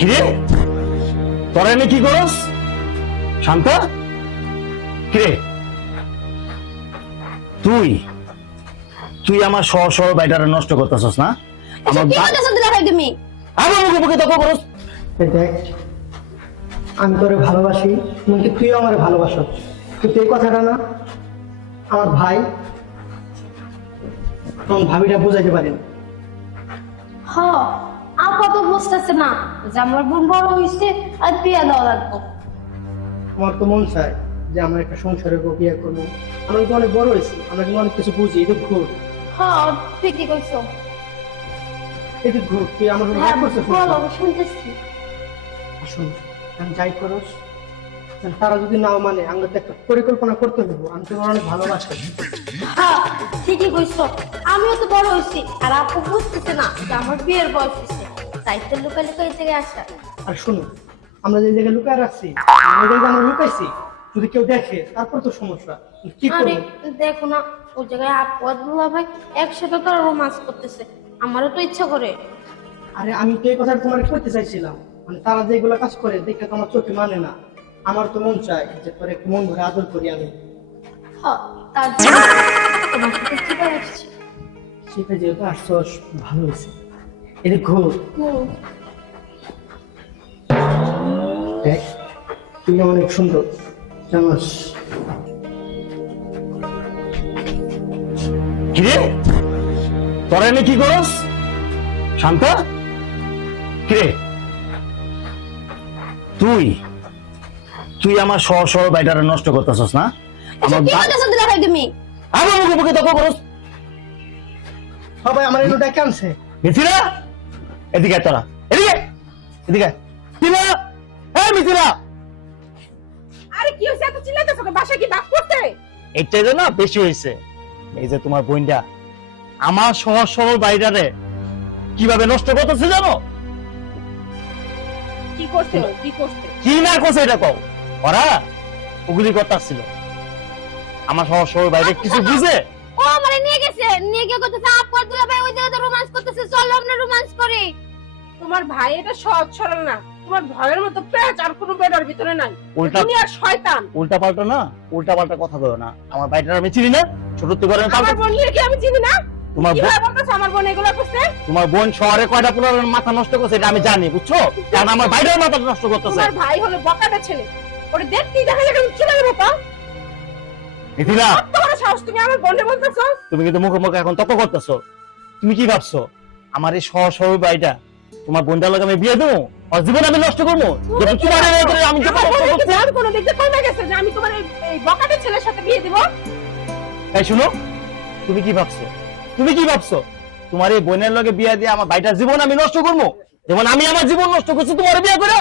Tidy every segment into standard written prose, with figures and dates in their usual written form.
কিরে তোরা এনে কি করস? শান্তা কিরে তুই তুই আমার সহ সহ বাইটারে নষ্ট করতেছস না? আমার কি করতেছ দিলা ভাই তুমি? আমার মুখে মুখে তর্ক করস। দেখ, আমি তোরে ভালোবাসি, এমনকি তুইও আমার ভালোবাসো, কিন্তু এই কথাটা না আমার ভাই তখন ভাবিটা বুঝাইতে পারেন। হ আপা তো বুঝতেছে না যে আমার বোন বড় হইছে আর বিয়া দেওয়া লাগবে। আমার তো মন চায় যে আমার একটা সংসারের বউ বিয়ে করবো। আমরা কিন্তু অনেক বড় হয়েছি, আমরা কিন্তু অনেক কিছু বুঝি। এদিক ঘুর, হ্যাঁ ঠিকই কইছো। এদিক ঘুর, তুই আমার উপর হ্যাঁ রাগ করছিস নাকি? বলো শুনতেছি। শোন, আমি যাই করস, তারা যদি নাও মানে আমরা তো একটা পরিকল্পনা করতে হবো। আমি তোমার অনেক ভালোবাসি। হ্যাঁ ঠিকই কইছো, আমিও তো বড় হইছি আর আপু বুঝতেছে না যে আমার বিয়ের বয়স হইছে, তাই তো লুকাই লুকাই এই জায়গায় আসা। আর শুনো, আমরা যে জায়গায় লুকায় রাখছি, আমরা যে জায়গায় আমরা লুকাইছি, যদি কেউ দেখে তারপর তো সমস্যা। কি আরে করবো? দেখো না ওই জায়গায় আপু আর দুলা ভাই একসাথে তো রোমান্স করতেছে, আমারও তো ইচ্ছা করে। আরে আমি তো এই কথাটা তোমার করতে চাইছিলাম, মানে তারা যেগুলো কাজ করে দেখে তো আমার চোখে মানে না। আমার তো মন চায় যে তোর একটু মন ভরে আদর করি আমি। হ্যাঁ তার জন্য তোমার সাথে চিপা আসছি। সেটা যেহেতু আসছস ভালো হয়েছে। এদিক ঘুর, দেখ তুই অনেক সুন্দর জানাস। কিরে তোরা এনে কি করস? শান্তা কিরে তুই তুই আমার সহ সহ বাইটারে নষ্ট করতেছস না? আমার কি করতেছ দিলা ভাই তুমি? আমার মুখে মুখে তর্ক করস। সবাই আমার এগুলো ডেকে আনছে। মিথিলা এদিকে আয় তোরা, এদিকে এদিকে আয়। মিথিলা, এই মিথিলা, আরে কি হইছে এত চিল্লাইতেছো কেন? বাসায় কি বাপ করতে? এইটাই তো না বেশি হয়েছে। এই যে তোমার বোনটা আমার সহজ সরল বাইরারে কিভাবে নষ্ট করতেছে জানো? কি করছে ও? কি করছে? কি না করছে এটা কও। ওরা ওগুলি করতেছিল আমার সহজ সরল বাইরে কিছু বুঝে। ও আমারে নিয়ে গেছে, নিয়ে গিয়ে করতেছে আপু আর দুলা ভাই ওই জায়গাতে রোমান্স করতেছে, চলো আমরা রোমান্স করি। তোমার ভাই এটা সহজ সরল না, তোমার ভয়ের মতো পেঁচ আর কোনো বেড়ার ভিতরে নাই। উল্টা দুনিয়ার শয়তান। উল্টা পাল্টা না, উল্টা পাল্টা কথা বলো না। আমার বাইটার আমি চিনি না, ছোট থেকে করে আমার বোন নিয়ে কি আমি চিনি না? তোমার কি বোন- ভাবে বলতেছো আমার বোন এগুলো করছে? তোমার বোন শহরে কয়টা পুরানোর মাথা নষ্ট করছে এটা আমি জানি, বুঝছো? কারণ আমার বাইরের মাথা নষ্ট করতেছে। তোমার ভাই হলো বকাটা ছেলে, ওরে দেখতেই দেখা যায় কেমন চুলের মতো। মিথিলা কত বড় সাহস তুমি আমার বোনে বলতেছো? তুমি কিন্তু মুখে মুখে এখন তর্ক করতেছো। তুমি কি ভাবছো আমার এই সহ সহ বাড়িটা তোমার বোনটার লগে আমি বিয়ে দেবো আর জীবন আমি নষ্ট করবো? যদি তোমার এই ব্যাপারে আমি যে আমার কষ্ট বোনের কি করছি। জান কোনো দিক দিয়ে কমে গেছে যে আমি তোমার এই বকাটা ছেলের সাথে বিয়ে দিব? এই শুনো, তুমি কি ভাবছো? তুমি কি ভাবছো তোমার এই বোনের লগে বিয়ে দিয়ে আমার বাড়িটার জীবন আমি নষ্ট করবো? যেমন আমি আমার জীবন নষ্ট করছি তোমার বিয়ে করে।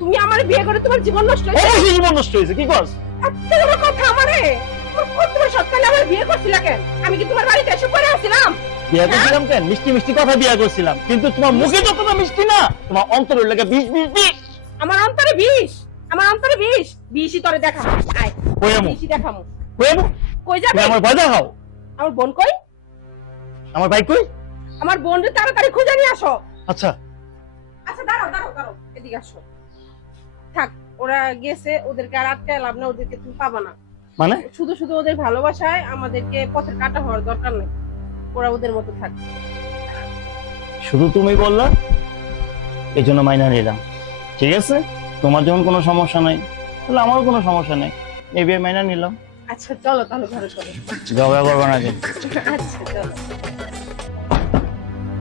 তুমি আমার বিয়ে করে তোমার জীবন নষ্ট হয়েছে? অবশ্যই জীবন নষ্ট হয়েছে। কি করছ? এত বড় কথা আমারে? তোমার সকালে আমার বিয়ে করছিলা কেন? আমি কি তোমার বাড়িতে এসে পড়ে আসছিলাম? বিয়ে করছিলাম কেন? মিষ্টি মিষ্টি কথা বিয়ে করছিলাম, কিন্তু তোমার মুখে তো কোনো মিষ্টি না, তোমার অন্তরের লেগে বিষ বিষ বিষ। আমার অন্তরে বিষ, আমার অন্তরে বিষ, বিষই তোরে দেখাবো। আয় কই আমু? বিষই দেখাবো। কই আমু? কই যাবে? তুমি আমার বাজা খাও। আমার বোন কই? আমার ভাই কই? আমার বোনকে তাড়াতাড়ি খুঁজে নিয়ে আসো। আচ্ছা আচ্ছা দাঁড়াও দাঁড়াও দাঁড়াও, এদিকে আসো। থাক, ওরা গেছে, ওদেরকে আর আটকায় লাভ না, ওদেরকে তুমি পাবা না। মানে শুধু শুধু ওদের ভালোবাসায় আমাদেরকে পথের কাটা হওয়ার দরকার নেই। ওরা ওদের মতো থাক। শুধু তুমি বললা এই জন্য মাইনা নিলাম, ঠিক আছে? তোমার যখন কোনো সমস্যা নাই তাহলে আমারও কোনো সমস্যা নেই, এই বিয়ে মাইনা নিলাম। আচ্ছা চলো তাহলে ঘরে চলো। ঝগড়া করবো না যে। আচ্ছা চলো।